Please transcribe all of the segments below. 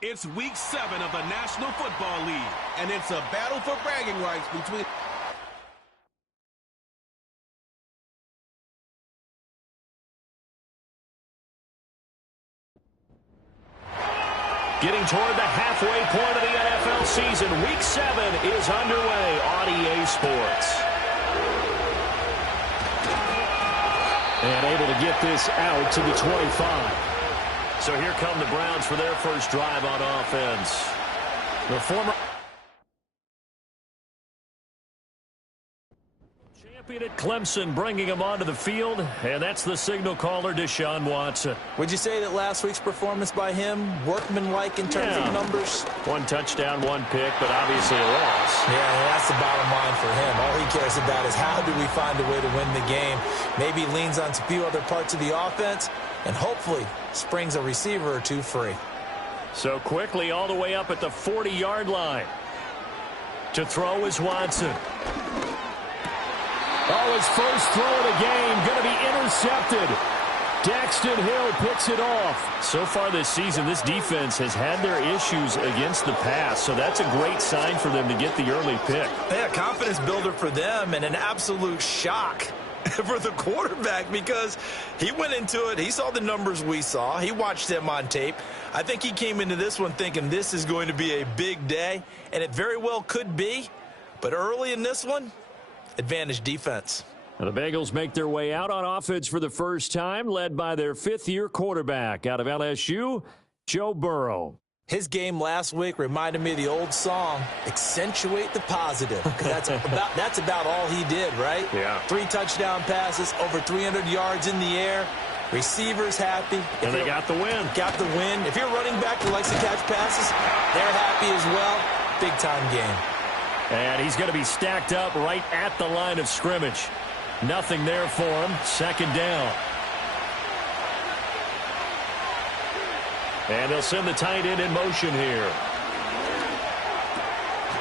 It's week 7 of the National Football League, and it's a battle for bragging rights between... Getting toward the halfway point of the NFL season, week 7 is underway on EA Sports. And able to get this out to the 25. So here come the Browns for their first drive on offense. The former champion at Clemson bringing him onto the field, and that's the signal caller, Deshaun Watson. Would you say that last week's performance by him, workmanlike in terms of numbers? 1 touchdown, 1 pick, but obviously a loss. Yeah, that's the bottom line for him. All he cares about is how do we find a way to win the game. Maybe leans on a few other parts of the offense, and hopefully springs a receiver or two free. So quickly all the way up at the 40-yard line. To throw is Watson. Oh, his first throw of the game going to be intercepted. Daxton Hill picks it off. So far this season, this defense has had their issues against the pass, so that's a great sign for them to get the early pick. Yeah, confidence builder for them and an absolute shock for the quarterback because he went into it. He saw the numbers we saw. He watched them on tape. I think he came into this one thinking this is going to be a big day, and it very well could be. But early in this one, advantage defense. Now the Bengals make their way out on offense for the first time, led by their 5th-year quarterback out of LSU, Joe Burrow. His game last week reminded me of the old song, accentuate the positive. That's about all he did, right? Yeah. 3 touchdown passes, over 300 yards in the air. Receivers happy. And they got the win. Got the win. If you're a running back that likes to catch passes, they're happy as well. Big-time game. And he's going to be stacked up right at the line of scrimmage. Nothing there for him. 2nd down. And they'll send the tight end in motion here.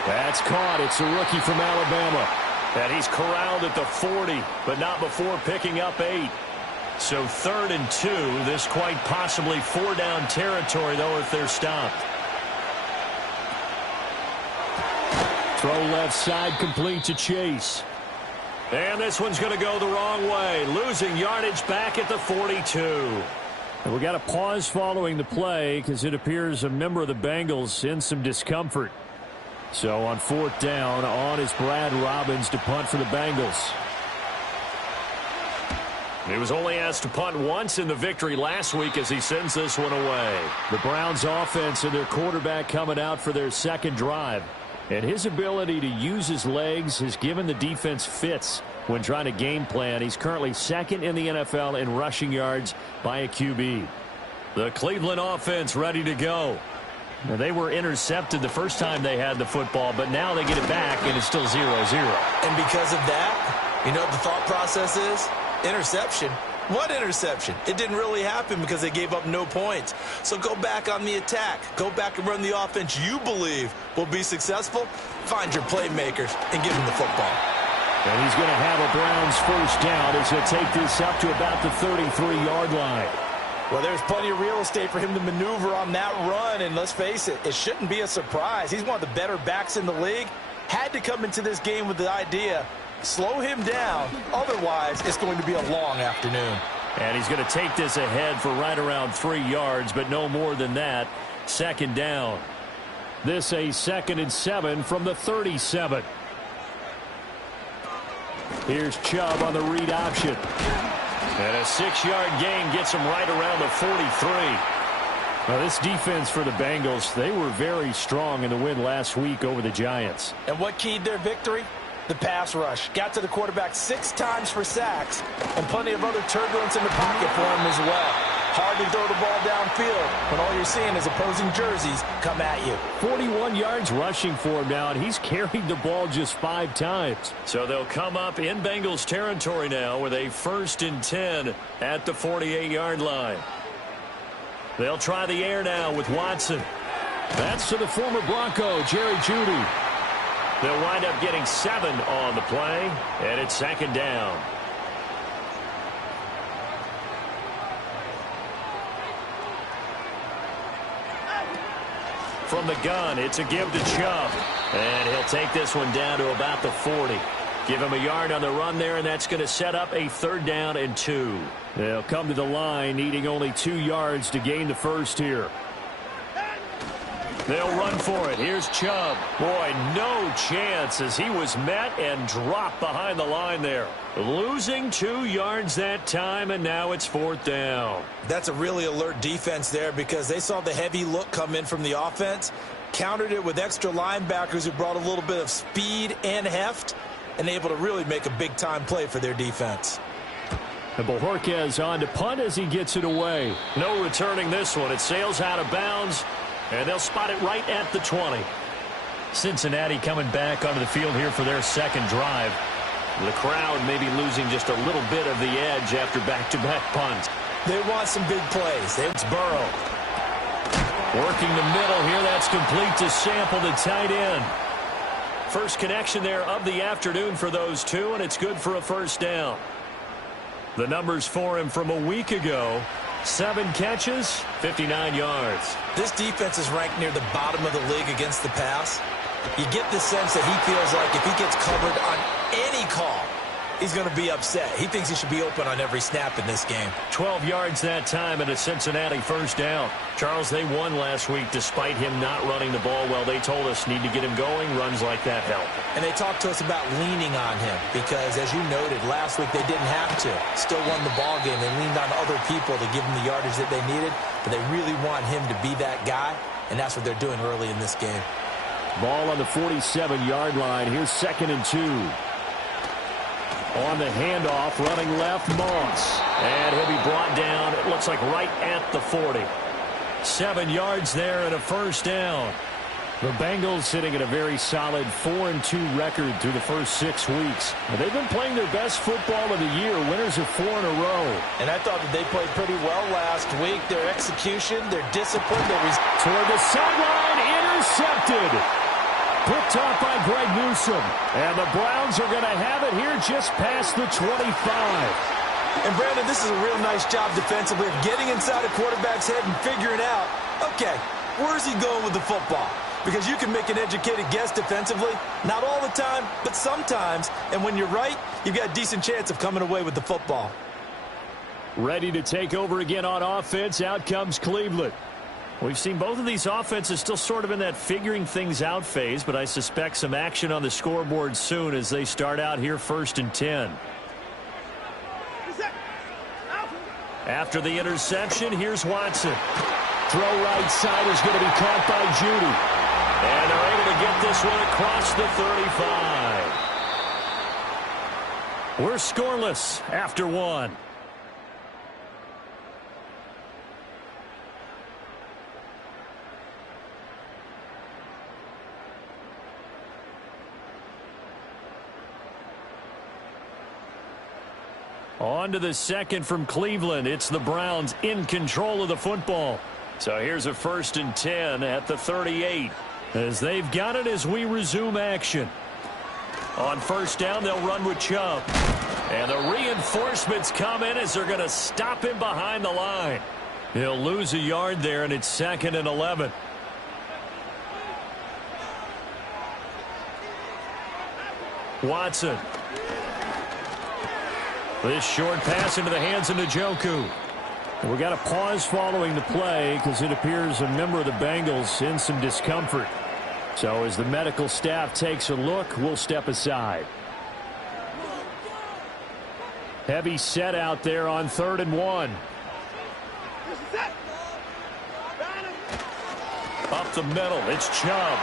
That's caught. It's a rookie from Alabama. And he's corralled at the 40, but not before picking up 8. So 3rd and 2. This quite possibly 4-down territory, though, if they're stopped. Throw left side complete to Chase. And this one's going to go the wrong way. Losing yardage back at the 42. And we got a pause following the play because it appears a member of the Bengals in some discomfort. So on 4th down, on is Brad Robbins to punt for the Bengals. He was only asked to punt once in the victory last week as he sends this one away. The Browns offense and their quarterback coming out for their 2nd drive. And his ability to use his legs has given the defense fits when trying to game plan. He's currently 2nd in the NFL in rushing yards by a QB. The Cleveland offense ready to go. Now, they were intercepted the first time they had the football, but now they get it back, and it's still 0-0. And because of that, you know what the thought process is? Interception. What interception? It didn't really happen because they gave up no points. So go back on the attack. Go back and run the offense you believe will be successful. Find your playmakers and give them the football. And he's going to have a Browns 1st down as he'll take this up to about the 33-yard line. Well, there's plenty of real estate for him to maneuver on that run. And let's face it, it shouldn't be a surprise. He's one of the better backs in the league. Had to come into this game with the idea, slow him down. Otherwise, it's going to be a long afternoon. And he's going to take this ahead for right around 3 yards, but no more than that. 2nd down. This a 2nd and 7 from the 37. Here's Chubb on the read option. And a 6-yard gain gets him right around the 43. Now, this defense for the Bengals, they were very strong in the win last week over the Giants. And what keyed their victory? The pass rush. Got to the quarterback 6 times for sacks, and plenty of other turbulence in the pocket for him as well. Hard to throw the ball downfield when all you're seeing is opposing jerseys come at you. 41 yards rushing for him now, and he's carried the ball just 5 times. So they'll come up in Bengals territory now with a 1st and 10 at the 48-yard line. They'll try the air now with Watson. That's to the former Bronco, Jerry Jeudy. They'll wind up getting 7 on the play, and it's 2nd down. From the gun, it's a give to Chubb. And he'll take this one down to about the 40. Give him a yard on the run there, and that's going to set up a 3rd down and 2. They'll come to the line, needing only 2 yards to gain the first here. They'll run for it. Here's Chubb. Boy, no chance as he was met and dropped behind the line there. Losing 2 yards that time, and now it's 4th down. That's a really alert defense there because they saw the heavy look come in from the offense, countered it with extra linebackers who brought a little bit of speed and heft, and able to really make a big-time play for their defense. And Bojorquez on to punt as he gets it away. No returning this one. It sails out of bounds, and they'll spot it right at the 20. Cincinnati coming back onto the field here for their 2nd drive. The crowd maybe losing just a little bit of the edge after back-to-back punts. They want some big plays. It's Burrow. Working the middle here. That's complete to Sample, the tight end. First connection there of the afternoon for those two, and it's good for a 1st down. The numbers for him from a week ago: 7 catches, 59 yards. This defense is ranked near the bottom of the league against the pass. You get the sense that he feels like if he gets covered on any call, he's going to be upset. He thinks he should be open on every snap in this game. 12 yards that time and a Cincinnati 1st down. Charles, they won last week despite him not running the ball well. They told us need to get him going. Runs like that help. And they talked to us about leaning on him because, as you noted, last week they didn't have to. Still won the ball game. They leaned on other people to give him the yardage that they needed, but they really want him to be that guy, and that's what they're doing early in this game. Ball on the 47-yard line. Here's 2nd and 2. On the handoff, running left, Moss. And he'll be brought down, it looks like right at the 40. 7 yards there and a 1st down. The Bengals sitting at a very solid 4-2 record through the first 6 weeks. They've been playing their best football of the year, winners of 4 in a row. And I thought that they played pretty well last week. Their execution, their discipline, toward the sideline, intercepted. Picked off by Greg Newsome. And the Browns are going to have it here just past the 25. And, Brandon, this is a real nice job defensively of getting inside a quarterback's head and figuring out, okay, where's he going with the football? Because you can make an educated guess defensively. Not all the time, but sometimes. And when you're right, you've got a decent chance of coming away with the football. Ready to take over again on offense. Out comes Cleveland. We've seen both of these offenses still sort of in that figuring things out phase, but I suspect some action on the scoreboard soon as they start out here 1st and 10. After the interception, here's Watson. Throw right side is going to be caught by Judy. And they're able to get this one across the 35. We're scoreless after 1. On to the 2nd from Cleveland. It's the Browns in control of the football. So here's a 1st and 10 at the 38. As they've got it as we resume action. On 1st down, they'll run with Chubb. And the reinforcements come in as they're going to stop him behind the line. He'll lose a yard there, and it's 2nd and 11. Watson. This short pass into the hands of Njoku. We got a pause following the play because it appears a member of the Bengals in some discomfort. So as the medical staff takes a look, we'll step aside. Heavy set out there on 3rd and 1. Up the middle, it's Chubb.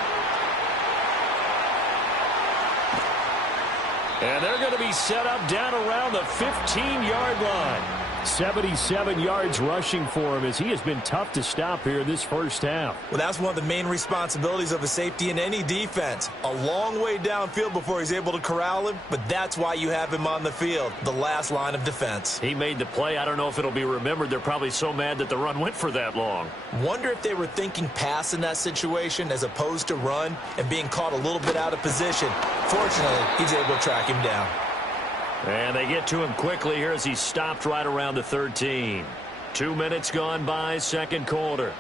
And they're going to be set up down around the 15-yard line. 77 yards rushing for him as he has been tough to stop here this 1st half. Well, that's one of the main responsibilities of a safety in any defense. A long way downfield before he's able to corral him, but that's why you have him on the field, the last line of defense. He made the play. I don't know if it'll be remembered. They're probably so mad that the run went for that long. Wonder if they were thinking pass in that situation as opposed to run and being caught a little bit out of position. Fortunately, he's able to track him down. And they get to him quickly here as he stopped right around the 13. 2 minutes gone by, 2nd quarter.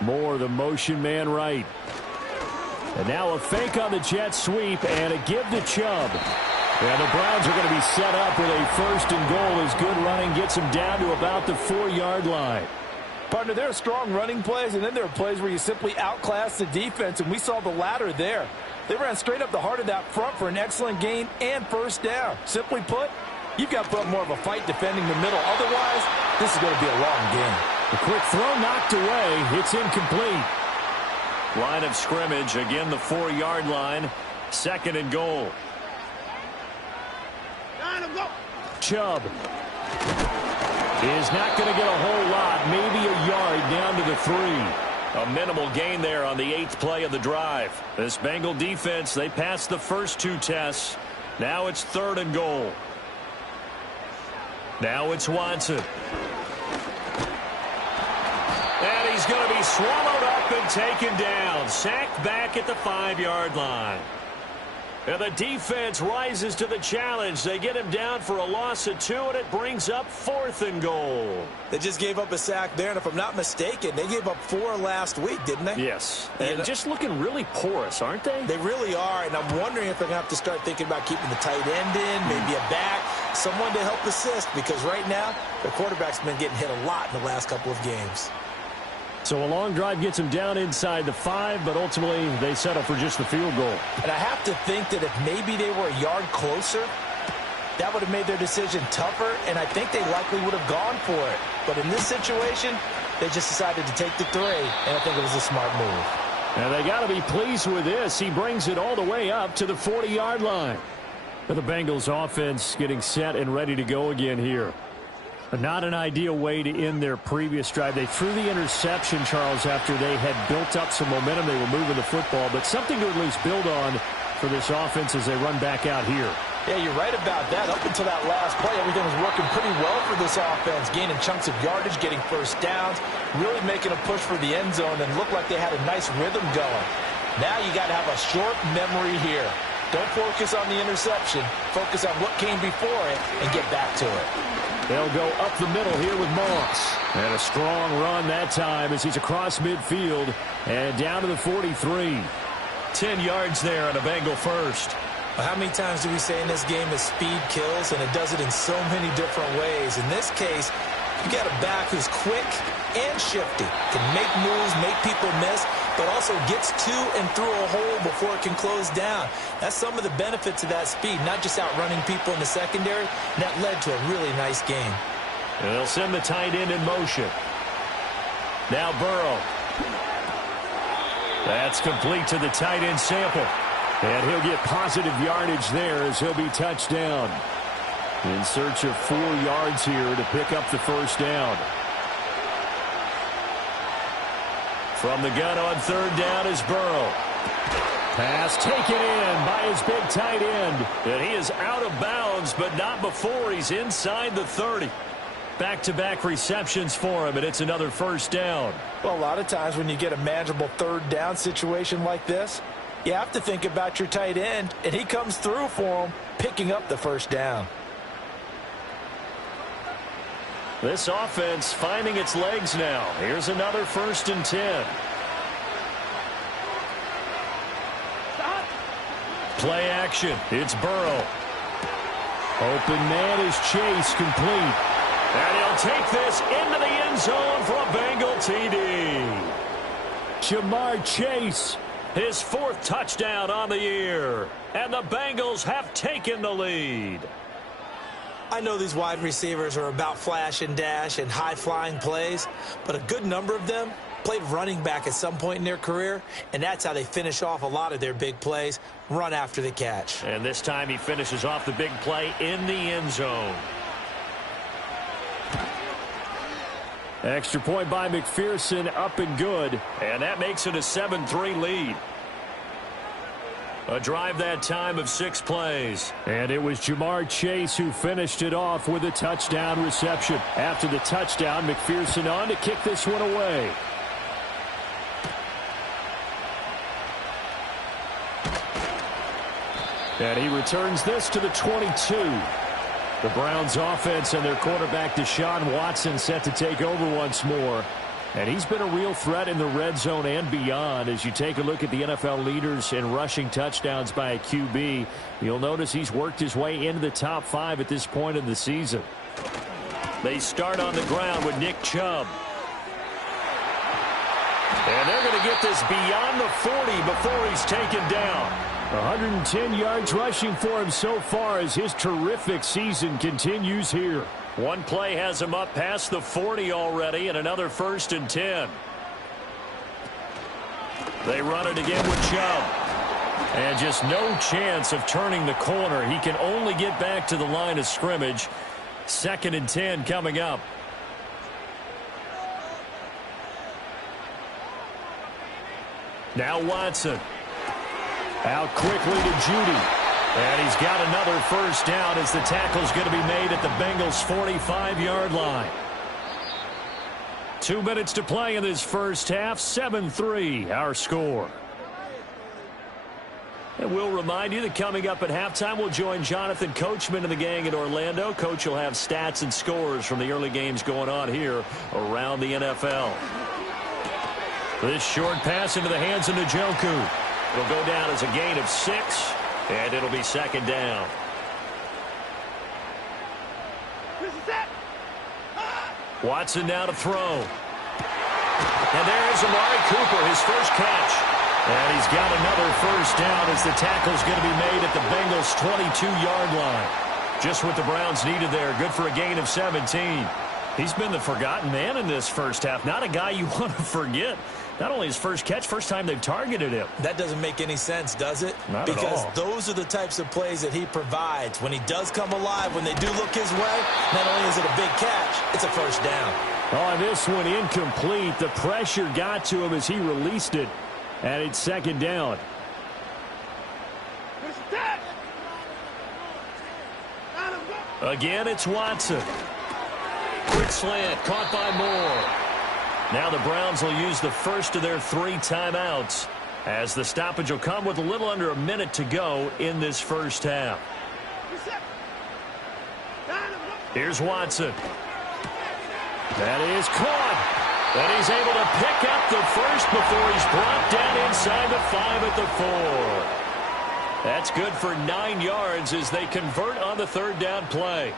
Moore, the motion man right. And now a fake on the jet sweep and a give to Chubb. And the Browns are going to be set up with a first and goal as good running gets them down to about the 4-yard line. Partner, there are strong running plays, and then there are plays where you simply outclass the defense, and we saw the latter there. They ran straight up the heart of that front for an excellent gain and first down. Simply put, you've got to put up more of a fight defending the middle. Otherwise, this is going to be a long game. A quick throw knocked away. It's incomplete. Line of scrimmage, again the 4-yard line. Second and goal. Chubb is not going to get a whole lot, maybe a yard down to the 3. A minimal gain there on the 8th play of the drive. This Bengal defense, they passed the first 2 tests. Now it's 3rd and goal. Now it's Watson. And he's going to be swallowed up and taken down. Sacked back at the 5-yard line. And the defense rises to the challenge. They get him down for a loss of 2, and it brings up 4th and goal. They just gave up a sack there, and if I'm not mistaken, they gave up 4 last week, didn't they? Yes. And just looking really porous, aren't they? They really are, and I'm wondering if they're going to have to start thinking about keeping the tight end in, maybe a back, someone to help assist, because right now, the quarterback's been getting hit a lot in the last couple of games. So a long drive gets them down inside the 5, but ultimately they settle for just the field goal. And I have to think that if maybe they were a yard closer, that would have made their decision tougher, and I think they likely would have gone for it. But in this situation, they just decided to take the 3, and I think it was a smart move. And they got to be pleased with this. He brings it all the way up to the 40-yard line. The Bengals offense getting set and ready to go again here. Not an ideal way to end their previous drive. They threw the interception, Charles, after they had built up some momentum. They were moving the football, but something to at least build on for this offense as they run back out here. Yeah, you're right about that. Up until that last play, everything was working pretty well for this offense, gaining chunks of yardage, getting first downs, really making a push for the end zone, and looked like they had a nice rhythm going. Now you got to have a short memory here. Don't focus on the interception. Focus on what came before it and get back to it. They'll go up the middle here with Moss. And a strong run that time as he's across midfield and down to the 43. 10 yards there on a Bengal first. Well, how many times do we say in this game that speed kills, and it does it in so many different ways? In this case, you got a back who's quick and shifty, can make moves, make people miss, but also gets to and through a hole before it can close down. That's some of the benefits of that speed, not just outrunning people in the secondary, and that led to a really nice game. And they'll send the tight end in motion. Now Burrow. That's complete to the tight end sample. And he'll get positive yardage there as he'll be touched down. In search of 4 yards here to pick up the first down. From the gun on 3rd down is Burrow. Pass taken in by his big tight end. And he is out of bounds, but not before he's inside the 30. Back-to-back receptions for him, and it's another first down. Well, a lot of times when you get a manageable 3rd down situation like this, you have to think about your tight end, and he comes through for him, picking up the first down. This offense finding its legs now. Here's another 1st and 10. Play action. It's Burrow. Open man is Chase, complete. And he'll take this into the end zone for a Bengal TD. Jamar Chase, his 4th touchdown on the year. And the Bengals have taken the lead. I know these wide receivers are about flash and dash and high-flying plays, but a good number of them played running back at some point in their career, and that's how they finish off a lot of their big plays, run after the catch. And this time he finishes off the big play in the end zone. Extra point by McPherson, up and good, and that makes it a 7-3 lead. A drive that time of 6 plays. And it was Jamar Chase who finished it off with a touchdown reception. After the touchdown, McPherson on to kick this one away. And he returns this to the 22. The Browns offense and their quarterback Deshaun Watson set to take over once more. And he's been a real threat in the red zone and beyond. As you take a look at the NFL leaders in rushing touchdowns by a QB, you'll notice he's worked his way into the top 5 at this point in the season. They start on the ground with Nick Chubb. And they're going to get this beyond the 40 before he's taken down. 110 yards rushing for him so far as his terrific season continues here. One play has him up past the 40 already, and another 1st and 10. They run it again with Chubb. And just no chance of turning the corner. He can only get back to the line of scrimmage. 2nd and 10 coming up. Now Watson. Out quickly to Judy. And he's got another 1st down as the tackle's going to be made at the Bengals' 45-yard line. 2 minutes to play in this first half. 7-3 our score. And we'll remind you that coming up at halftime, we'll join Jonathan Coachman and the gang in Orlando. Coach will have stats and scores from the early games going on here around the NFL. This short pass into the hands of Njoku. It'll go down as a gain of 6. And it'll be 2nd down. Watson now to throw. And there's Amari Cooper, his first catch. And he's got another 1st down as the tackle's going to be made at the Bengals' 22-yard line. Just what the Browns needed there. Good for a gain of 17. He's been the forgotten man in this first half. Not a guy you want to forget. Not only his first catch, first time they've targeted him. That doesn't make any sense, does it? Not at all. Because those are the types of plays that he provides. When he does come alive, when they do look his way, not only is it a big catch, it's a 1st down. Oh, this one incomplete. The pressure got to him as he released it. And it's 2nd down. Again, it's Watson. Quick slant, caught by Moore. Now the Browns will use the first of their 3 timeouts as the stoppage will come with a little under a minute to go in this first half. Here's Watson. That is caught. And he's able to pick up the first before he's brought down inside the 5 at the 4. That's good for 9 yards as they convert on the 3rd down play.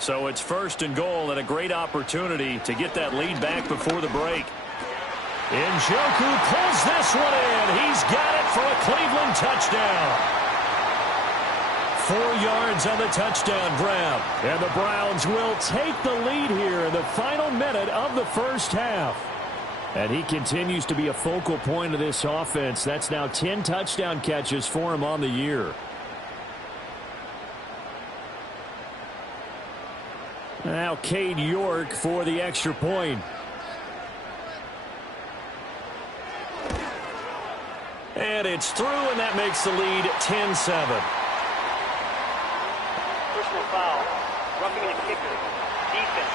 So it's 1st and goal and a great opportunity to get that lead back before the break. Njoku pulls this one in. He's got it for a Cleveland touchdown. 4 yards on the touchdown grab. And the Browns will take the lead here in the final minute of the first half. And he continues to be a focal point of this offense. That's now 10 touchdown catches for him on the year. Now Cade York for the extra point. And it's through, and that makes the lead 10-7. Personal foul. Roughing the kicker. Defense.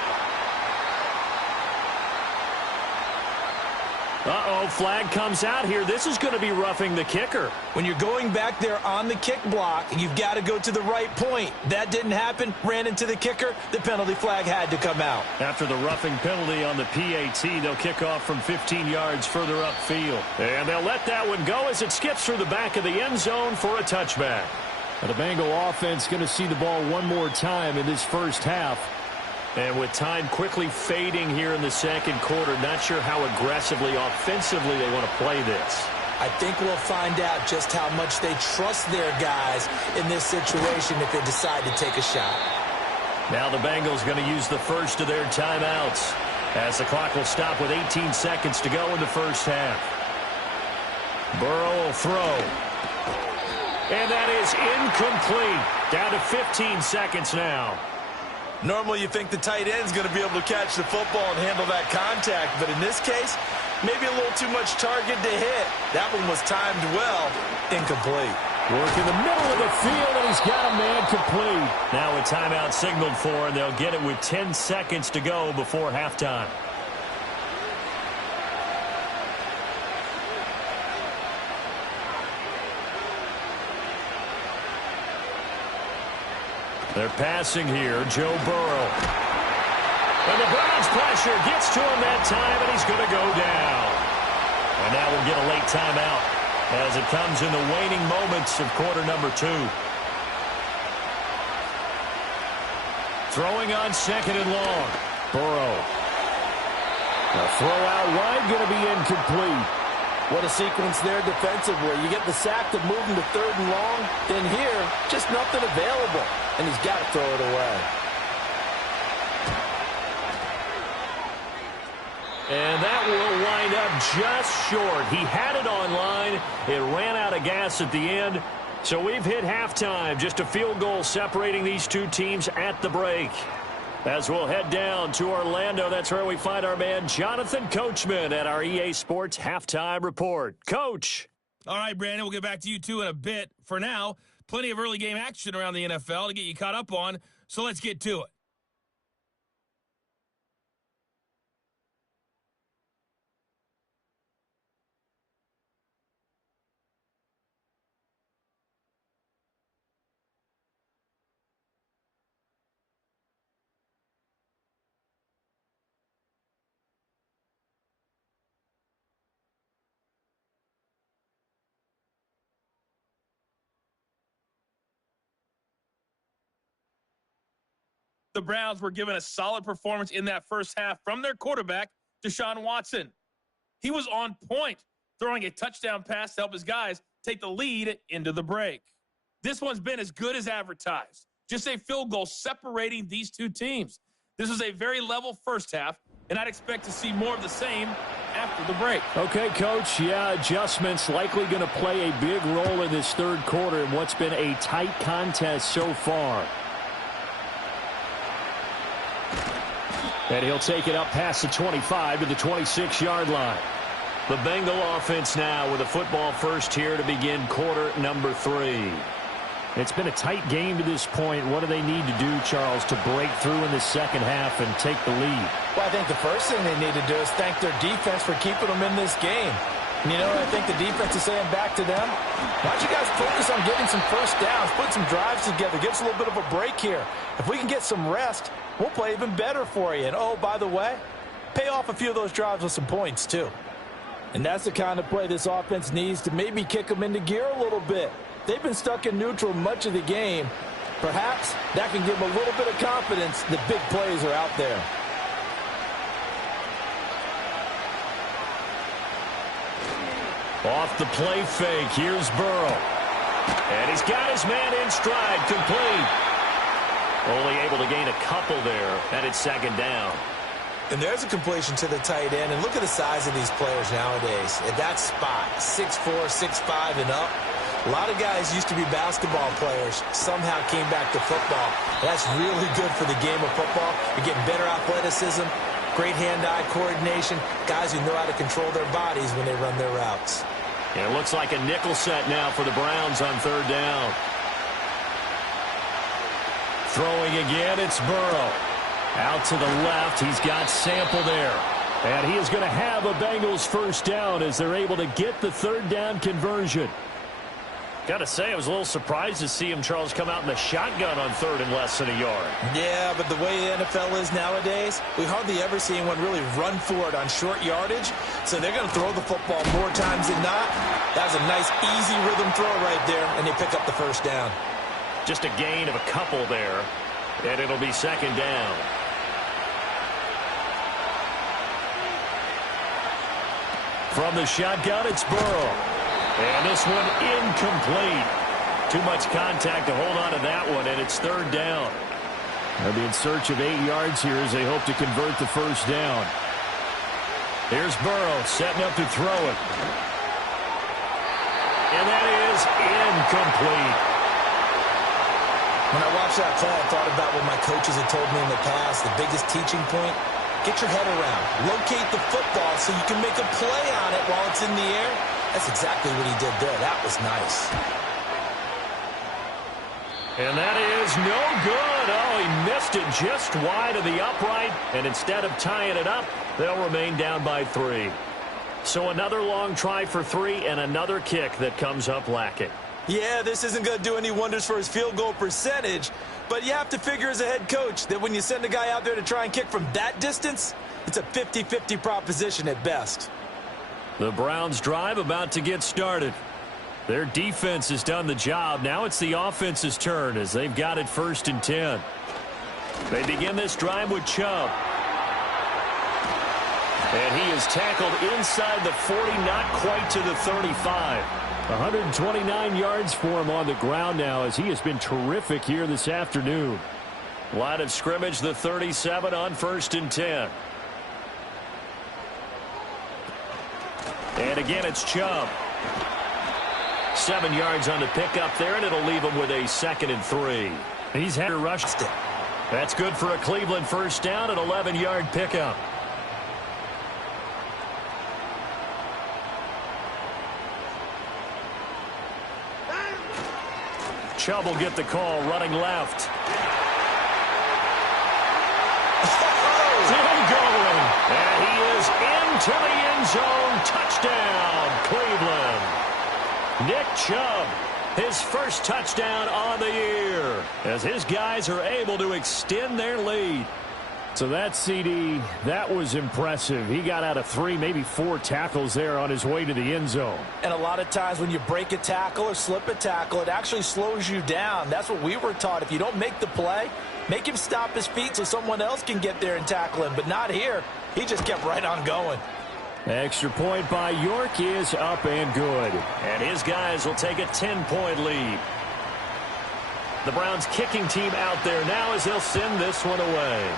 Uh-oh, flag comes out here. This is going to be roughing the kicker. When you're going back there on the kick block, you've got to go to the right point. That didn't happen. Ran into the kicker. The penalty flag had to come out. After the roughing penalty on the PAT, they'll kick off from 15 yards further upfield. And they'll let that one go as it skips through the back of the end zone for a touchback. And the Bengal offense going to see the ball one more time in this first half. And with time quickly fading here in the second quarter, not sure how aggressively, offensively they want to play this. I think we'll find out just how much they trust their guys in this situation if they decide to take a shot. Now the Bengals going to use the first of their timeouts as the clock will stop with 18 seconds to go in the first half. Burrow will throw. And that is incomplete. Down to 15 seconds now. Normally you think the tight end's going to be able to catch the football and handle that contact, but in this case, maybe a little too much target to hit. That one was timed well. Incomplete. Work in the middle of the field, and he's got a man complete. Now a timeout signaled for, and they'll get it with 10 seconds to go before halftime. They're passing here. Joe Burrow. And the Browns pressure gets to him that time, and he's going to go down. And now we'll get a late timeout as it comes in the waning moments of quarter number 2. Throwing on second and long. Burrow. The throw out wide going to be incomplete. What a sequence there defensively. You get the sack to move him to third and long. Then here, just nothing available. And he's got to throw it away. And that will wind up just short. He had it on line. It ran out of gas at the end. So we've hit halftime. Just a field goal separating these two teams at the break. As we'll head down to Orlando, that's where we find our man Jonathan Coachman at our EA Sports Halftime Report. Coach. All right, Brandon, we'll get back to you two in a bit. For now, plenty of early game action around the NFL to get you caught up on, so let's get to it. The Browns were given a solid performance in that first half from their quarterback, Deshaun Watson. He was on point, throwing a touchdown pass to help his guys take the lead into the break. This one's been as good as advertised. Just a field goal separating these two teams. This was a very level first half, and I'd expect to see more of the same after the break. Okay, Coach. Yeah, adjustments likely going to play a big role in this third quarter in what's been a tight contest so far. And he'll take it up past the 25 to the 26-yard line. The Bengal offense now with a football first here to begin quarter number 3. It's been a tight game to this point. What do they need to do, Charles, to break through in the second half and take the lead? Well, I think the first thing they need to do is thank their defense for keeping them in this game. And you know, I think the defense is saying back to them, why don't you guys focus on getting some first downs, put some drives together, give us a little bit of a break here. If we can get some rest, we'll play even better for you. And, oh, by the way, pay off a few of those drives with some points, too. And that's the kind of play this offense needs to maybe kick them into gear a little bit. They've been stuck in neutral much of the game. Perhaps that can give them a little bit of confidence that big plays are out there. Off the play fake, here's Burrow. And he's got his man in stride, complete. Only able to gain a couple there, and it's second down. And there's a completion to the tight end. And look at the size of these players nowadays. At that spot, 6'4", 6'5", and up. A lot of guys used to be basketball players, somehow came back to football. That's really good for the game of football. You're getting better athleticism, great hand-eye coordination, guys who know how to control their bodies when they run their routes. And it looks like a nickel set now for the Browns on third down. Throwing again, it's Burrow. Out to the left, he's got Sample there. And he is going to have a Bengals first down as they're able to get the third down conversion. Got to say, I was a little surprised to see him, Charles, come out in the shotgun on third and less than a yard. Yeah, but the way the NFL is nowadays, we hardly ever see anyone really run for it on short yardage. So they're going to throw the football more times than not. That was a nice, easy rhythm throw right there, and they pick up the first down. Just a gain of a couple there, and it'll be second down. From the shotgun, it's Burrow. And this one incomplete. Too much contact to hold on to that one, and it's third down. They'll be in search of 8 yards here as they hope to convert the first down. Here's Burrow setting up to throw it. And that is incomplete. When I watched that play, I thought about what my coaches had told me in the past. The biggest teaching point, get your head around. Locate the football so you can make a play on it while it's in the air. That's exactly what he did there. That was nice. And that is no good. Oh, he missed it just wide of the upright. And instead of tying it up, they'll remain down by 3. So another long try for 3 and another kick that comes up lacking. Yeah, this isn't going to do any wonders for his field goal percentage, but you have to figure as a head coach that when you send a guy out there to try and kick from that distance, it's a 50-50 proposition at best. The Browns drive about to get started. Their defense has done the job. Now it's the offense's turn as they've got it 1st and 10. They begin this drive with Chubb. And he is tackled inside the 40, not quite to the 35. 129 yards for him on the ground now as he has been terrific here this afternoon. Line of scrimmage, the 37 on 1st and 10. And again, it's Chubb. 7 yards on the pickup there, and it'll leave him with a 2nd and 3. He's had rushed it. That's good for a Cleveland first down, an 11-yard pickup. Chubb will get the call, running left. Still going. And he is into the end zone. Touchdown, Cleveland. Nick Chubb, his first touchdown on the year, as his guys are able to extend their lead. So that CD, that was impressive. He got out of 3, maybe 4 tackles there on his way to the end zone. And a lot of times when you break a tackle or slip a tackle, it actually slows you down. That's what we were taught. If you don't make the play, make him stop his feet so someone else can get there and tackle him. But not here. He just kept right on going. Extra point by York is up and good. And his guys will take a 10-point lead. The Browns kicking team out there now as they'll send this one away.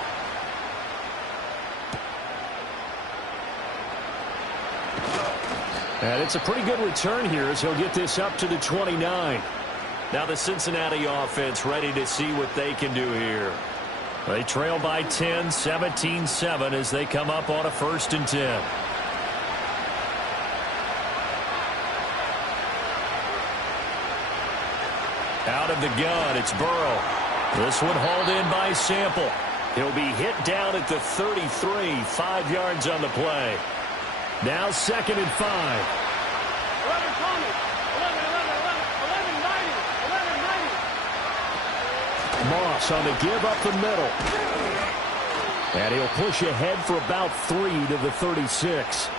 And it's a pretty good return here as he'll get this up to the 29. Now the Cincinnati offense ready to see what they can do here. They trail by 10, 17-7 as they come up on a 1st and 10. Out of the gun, it's Burrow. This one hauled in by Sample. He'll be hit down at the 33, 5 yards on the play. Now 2nd and 5. 11, Tony. 11, 90. Moss on the give up the middle. And he'll push ahead for about 3 to the 36.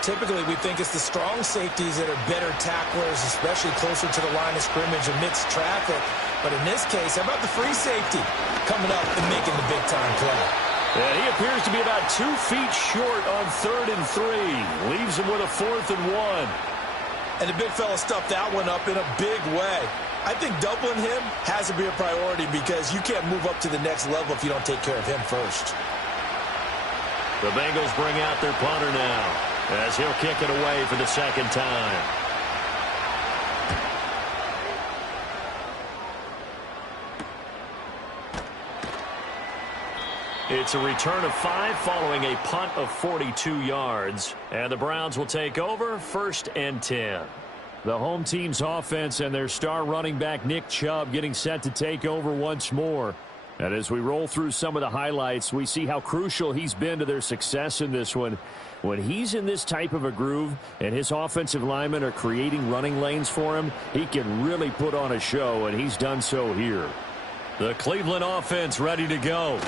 Typically, we think it's the strong safeties that are better tacklers, especially closer to the line of scrimmage amidst traffic. But in this case, how about the free safety coming up and making the big-time play? And he appears to be about 2 feet short on 3rd and 3. Leaves him with a 4th and 1. And the big fella stuffed that one up in a big way. I think doubling him has to be a priority because you can't move up to the next level if you don't take care of him first. The Bengals bring out their punter now as he'll kick it away for the 2nd time. It's a return of 5 following a punt of 42 yards. And the Browns will take over 1st and 10. The home team's offense and their star running back Nick Chubb getting set to take over once more. And as we roll through some of the highlights, we see how crucial he's been to their success in this one. When he's in this type of a groove and his offensive linemen are creating running lanes for him, he can really put on a show, and he's done so here. The Cleveland offense ready to go.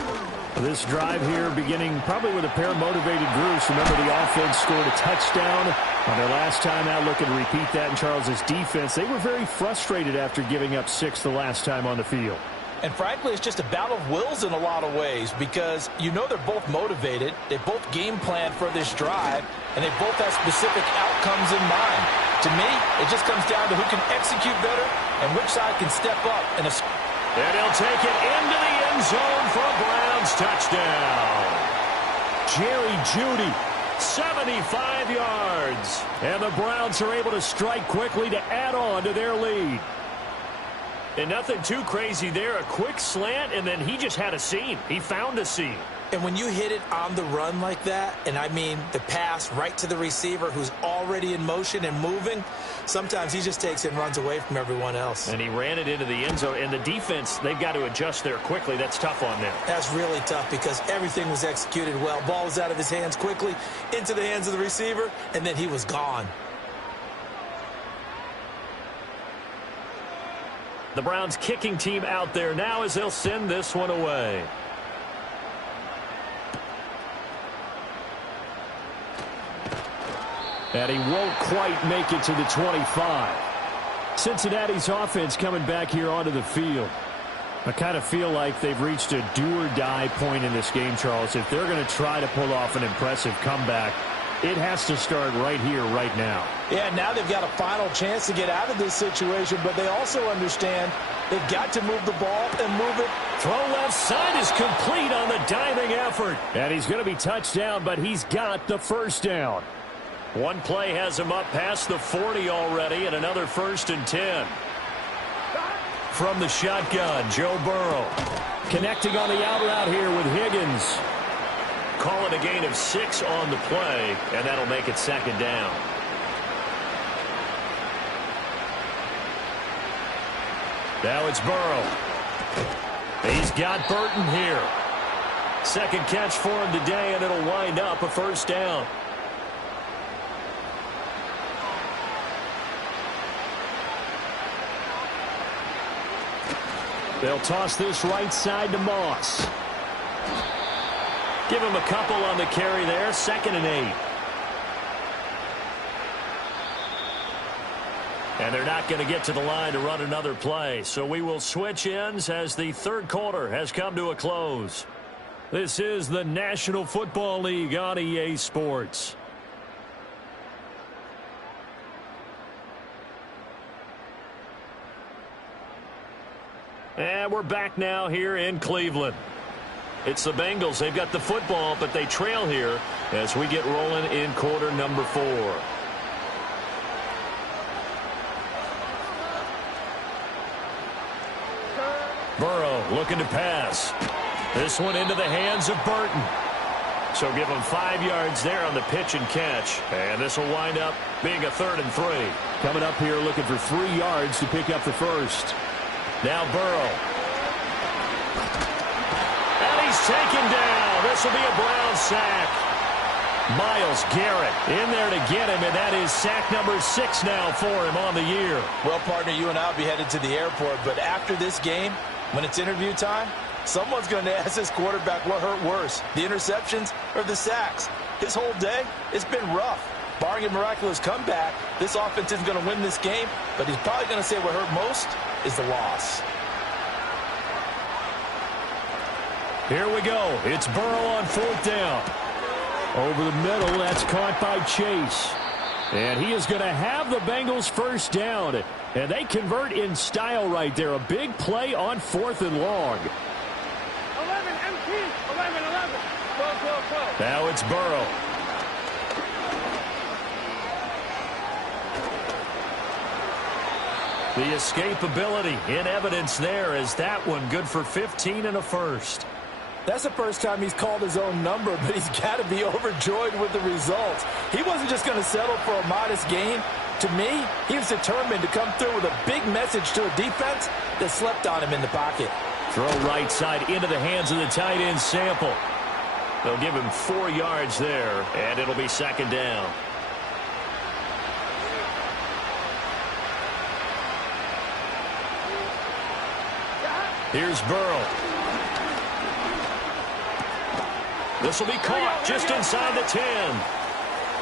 This drive here beginning probably with a pair of motivated Bruce. Remember, the offense scored a touchdown on their last time out. Looking to repeat that in Charles's defense. They were very frustrated after giving up 6 the last time on the field. And frankly, it's just a battle of wills in a lot of ways because you know they're both motivated. They both game plan for this drive, and they both have specific outcomes in mind. To me, it just comes down to who can execute better and which side can step up. And he'll take it into the end zone for a Browns touchdown. Jerry Jeudy, 75 yards. And the Browns are able to strike quickly to add on to their lead. And nothing too crazy there. A quick slant, and then he just had a seam. He found a seam. And when you hit it on the run like that, and I mean the pass right to the receiver who's already in motion and moving, sometimes he just takes it and runs away from everyone else. And he ran it into the end zone. And the defense, they've got to adjust there quickly. That's tough on them. That's really tough because everything was executed well. Ball was out of his hands quickly, into the hands of the receiver, and then he was gone. The Browns kicking team out there now as they'll send this one away. And he won't quite make it to the 25. Cincinnati's offense coming back here onto the field. I kind of feel like they've reached a do-or-die point in this game, Charles. If they're going to try to pull off an impressive comeback, it has to start right here, right now. Yeah, now they've got a final chance to get out of this situation, but they also understand they've got to move the ball and move it. Throw left side is complete on the diving effort. And he's going to be touched down, but he's got the first down. One play has him up past the 40 already, and another 1st and 10. From the shotgun, Joe Burrow. Connecting on the out route here with Higgins. Call it a gain of 6 on the play, and that'll make it 2nd down. Now it's Burrow. He's got Burton here. Second catch for him today, and it'll wind up a 1st down. They'll toss this right side to Moss. Give him a couple on the carry there. 2nd and 8. And they're not going to get to the line to run another play. So we will switch ends as the 3rd quarter has come to a close. This is the National Football League on EA Sports. And we're back now here in Cleveland. It's the Bengals. They've got the football, but they trail here as we get rolling in quarter number 4. Burrow looking to pass. This one into the hands of Burton. So give him 5 yards there on the pitch and catch. And this will wind up being a 3rd and 3. Coming up here looking for 3 yards to pick up the first. Now Burrow. And he's taken down. This will be a Brown sack. Myles Garrett in there to get him, and that is sack number 6 now for him on the year. Well, partner, you and I will be headed to the airport, but after this game, when it's interview time, someone's going to ask this quarterback what hurt worse, the interceptions or the sacks. His whole day, it's been rough. Barring a miraculous comeback, this offense isn't going to win this game, but he's probably going to say what hurt most is the loss. Here we go. It's Burrow on 4th down. Over the middle, that's caught by Chase. And he is going to have the Bengals 1st down. And they convert in style right there. A big play on 4th and long. 11, MT, 11, 11. 12, 12, 12. Now it's Burrow. The escapability in evidence there as that one good for 15 and a 1st. That's the first time he's called his own number, but he's got to be overjoyed with the results. He wasn't just going to settle for a modest gain. To me, he was determined to come through with a big message to a defense that slept on him in the pocket. Throw right side into the hands of the tight end Sample. They'll give him 4 yards there, and it'll be 2nd down. Here's Burrow. This will be caught just inside the 10.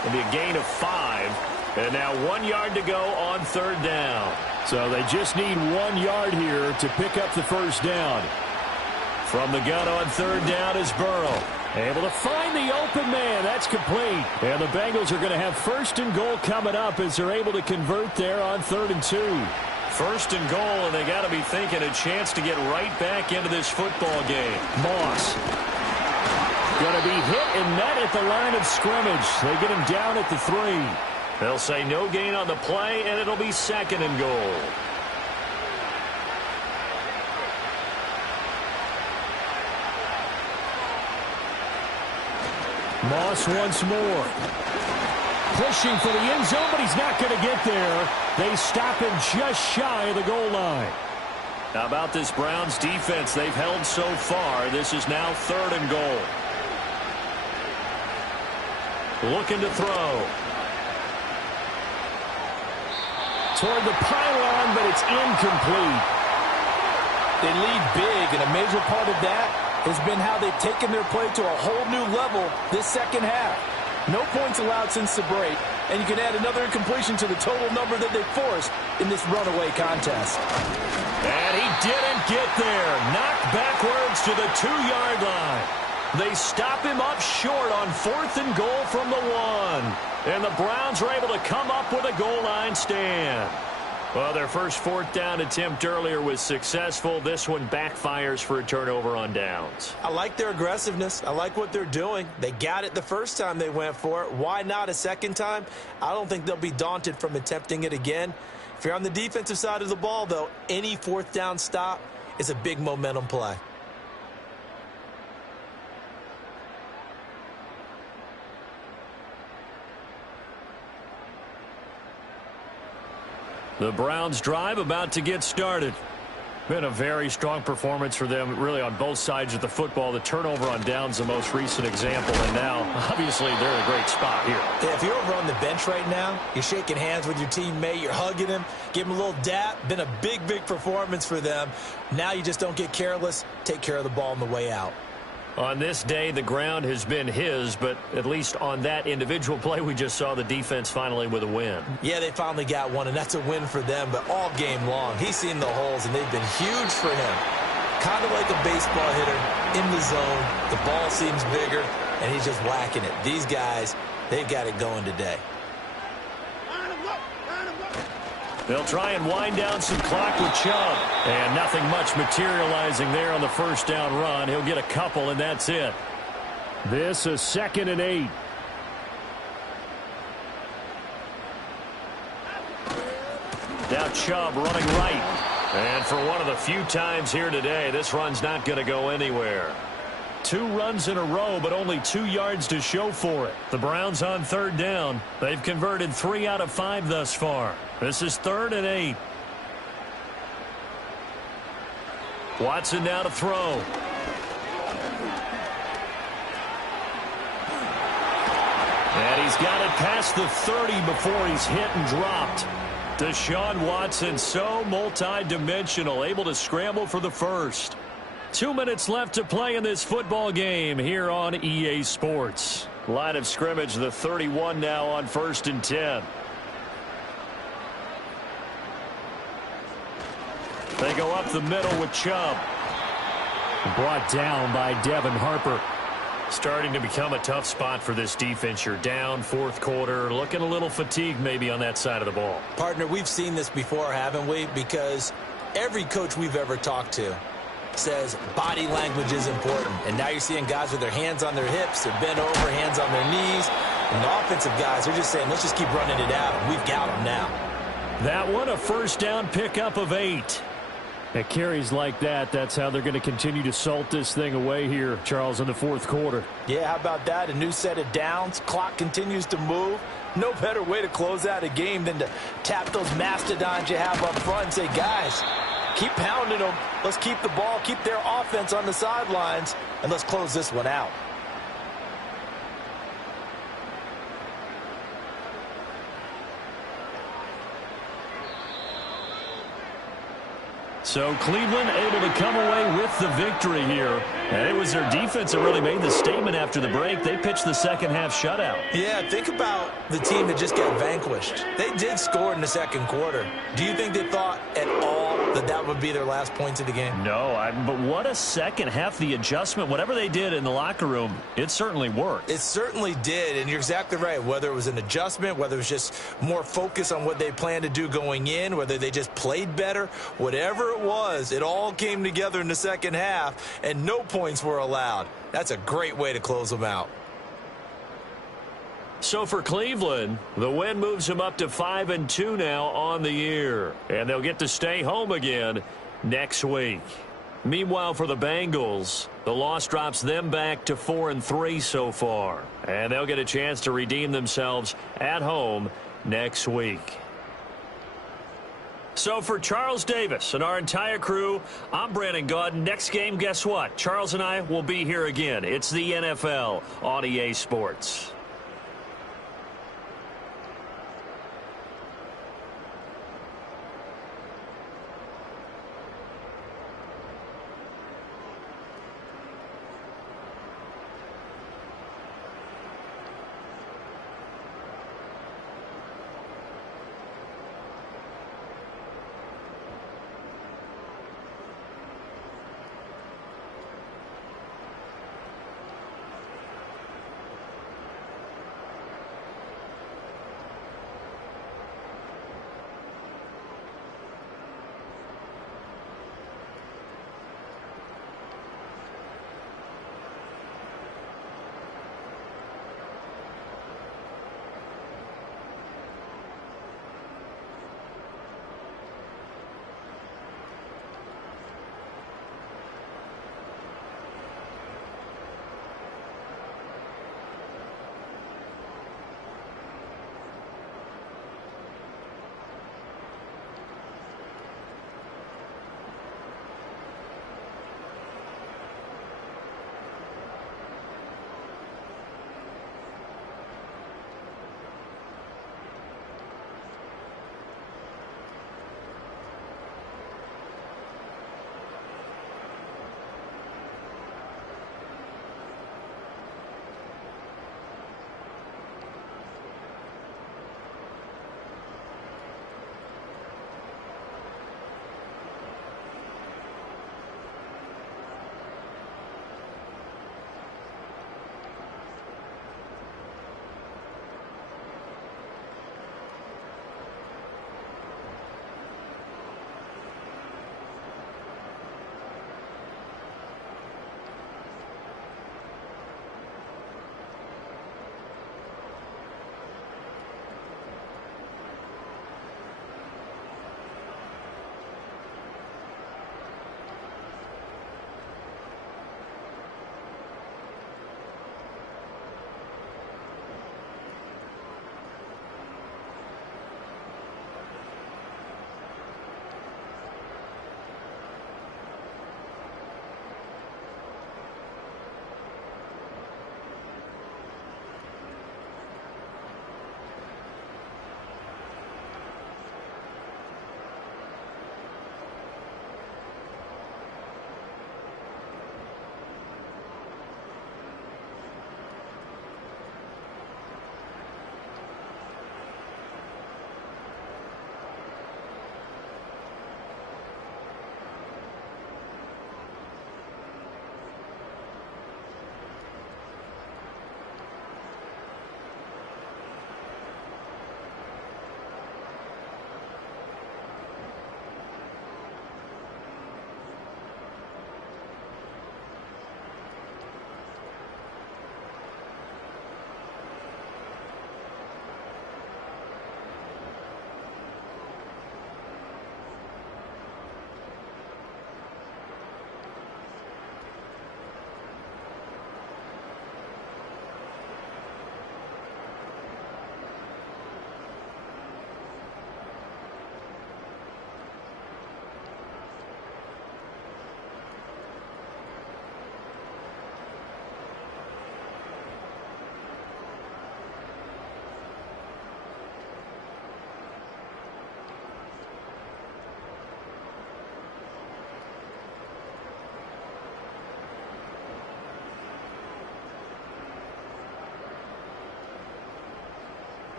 It'll be a gain of 5. And now 1 yard to go on 3rd down. So they just need 1 yard here to pick up the 1st down. From the gun on 3rd down is Burrow. Able to find the open man. That's complete. And the Bengals are going to have 1st and goal coming up as they're able to convert there on 3rd and 2. 1st and goal, and they got to be thinking a chance to get right back into this football game. Moss. Going to be hit and met at the line of scrimmage. They get him down at the 3. They'll say no gain on the play, and it'll be 2nd and goal. Moss once more. Pushing for the end zone, but he's not going to get there. They stop him just shy of the goal line. How about this Browns defense they've held so far? This is now 3rd and goal. Looking to throw. Toward the pylon, but it's incomplete. They lead big, and a major part of that has been how they've taken their play to a whole new level this second half. No points allowed since the break, and you can add another incompletion to the total number that they forced in this runaway contest. And he didn't get there. Knocked backwards to the 2-yard line. They stop him up short on 4th and goal from the 1. And the Browns are able to come up with a goal line stand. Well, their first 4th down attempt earlier was successful. This one backfires for a turnover on downs. I like their aggressiveness. I like what they're doing. They got it the first time they went for it. Why not a second time? I don't think they'll be daunted from attempting it again. If you're on the defensive side of the ball, though, any 4th down stop is a big momentum play. The Browns drive about to get started. Been a very strong performance for them, really, on both sides of the football. The turnover on downs, the most recent example, and now, obviously, they're in a great spot here. Yeah, if you're over on the bench right now, you're shaking hands with your teammate, you're hugging him, give him a little dap. Been a big, big performance for them. Now you just don't get careless. Take care of the ball on the way out. On this day, the ground has been his, but at least on that individual play, we just saw the defense finally with a win. Yeah, they finally got one, and that's a win for them, but all game long, he's seen the holes, and they've been huge for him. Kind of like a baseball hitter in the zone. The ball seems bigger, and he's just whacking it. These guys, they've got it going today. They'll try and wind down some clock with Chubb. And nothing much materializing there on the first down run. He'll get a couple, and that's it. This is 2nd and 8. Now Chubb running right. And for one of the few times here today, this run's not going to go anywhere. 2 runs in a row, but only 2 yards to show for it. The Browns on 3rd down. They've converted 3 out of 5 thus far. This is 3rd and 8. Watson now to throw. And he's got it past the 30 before he's hit and dropped. Deshaun Watson, so multi-dimensional, able to scramble for the first. 2 minutes left to play in this football game here on EA Sports. Line of scrimmage, the 31 now on 1st and 10. They go up the middle with Chubb. Brought down by Devin Harper. Starting to become a tough spot for this defense. You're down 4th quarter, looking a little fatigued maybe on that side of the ball. Partner, we've seen this before, haven't we? Because every coach we've ever talked to says body language is important. And now you're seeing guys with their hands on their hips, they're bent over, hands on their knees. And the offensive guys are just saying, let's just keep running it out. We've got them now. That one, a first down pickup of 8. At carries like that, that's how they're going to continue to salt this thing away here, Charles, in the 4th quarter. Yeah, how about that? A new set of downs. Clock continues to move. No better way to close out a game than to tap those mastodons you have up front and say, guys, keep pounding them. Let's keep the ball, keep their offense on the sidelines, and let's close this one out. So Cleveland able to come away with the victory here. And it was their defense that really made the statement after the break. They pitched the second half shutout. Yeah, think about the team that just got vanquished. They did score in the 2nd quarter. Do you think they thought at all that that would be their last points of the game? No, but what a second half. The adjustment, whatever they did in the locker room, it certainly worked. It certainly did, and you're exactly right. Whether it was an adjustment, whether it was just more focus on what they planned to do going in, whether they just played better, whatever it was, it all came together in the second half, and no points were allowed. That's a great way to close them out. So for Cleveland, the win moves them up to 5-2 now on the year. And they'll get to stay home again next week. Meanwhile, for the Bengals, the loss drops them back to 4-3 so far. And they'll get a chance to redeem themselves at home next week. So for Charles Davis and our entire crew, I'm Brandon Gaudin. Next game, guess what? Charles and I will be here again. It's the NFL on EA Sports.